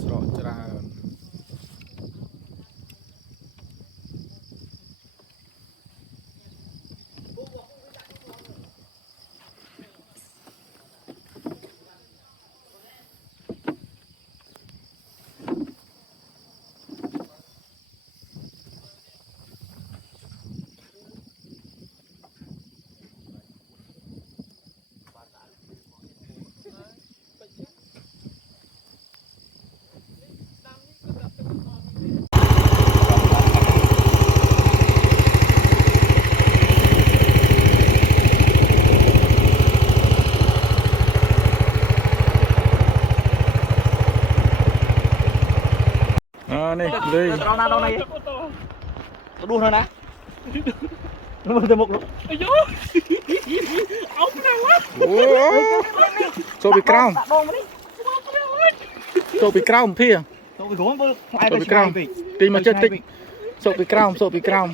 ស្រកច្រើន នេះលុយត្រង់ណាដល់នេះដួសនៅណាមើលទៅមុខអាយអោបណាវ៉ាអូចូលពីក្រោមចូលពីក្រោមភីចូលពីក្រោមមើលខ្លាយទៅក្រោមទីមកចិត្តតិចចូលពីក្រោមចូលពីក្រោម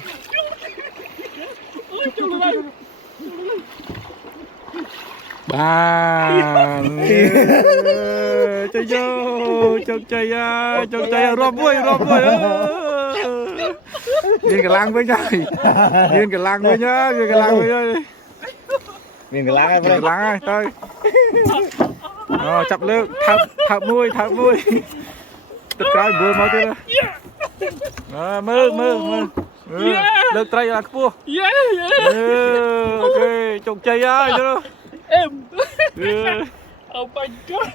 បានចៃយោជោគជ័យជោគជ័យរាប់មួយមានកលាំងវិញហើយមានកលាំងវិញហើយមានកលាំងវិញហើយមានកលាំងហើយមានកលាំងហើយទៅអូចាប់លើកថើបមួយទឹកក្រោយមើលមកទៀតមើលលើកត្រីឲ្យខ្ពស់អូខេជោគជ័យហើយទៅOh my god.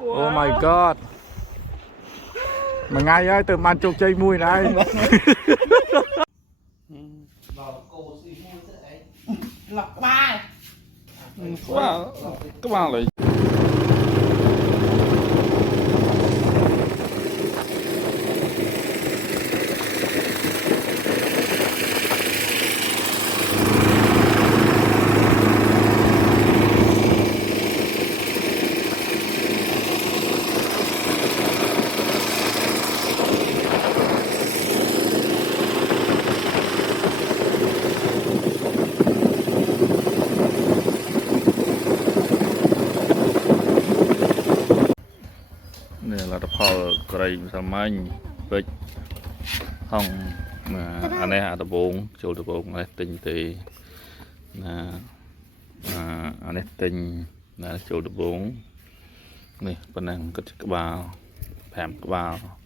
Oh my god. មួយថ្ងៃហើយទៅបានជោគជ័យមួយដែរដល់គោស៊ីមួយទៅឯងឡោះក្បាលលេងនេះលទ្ធផលក្រៃម្សិលមិញពេជ្រហងអានេះអាដបងចូលដបងនេះទិញទេណាអានេះទិញណាចូលដបងនេះប៉ុណ្ណឹងគិតក្បាល5ក្បាល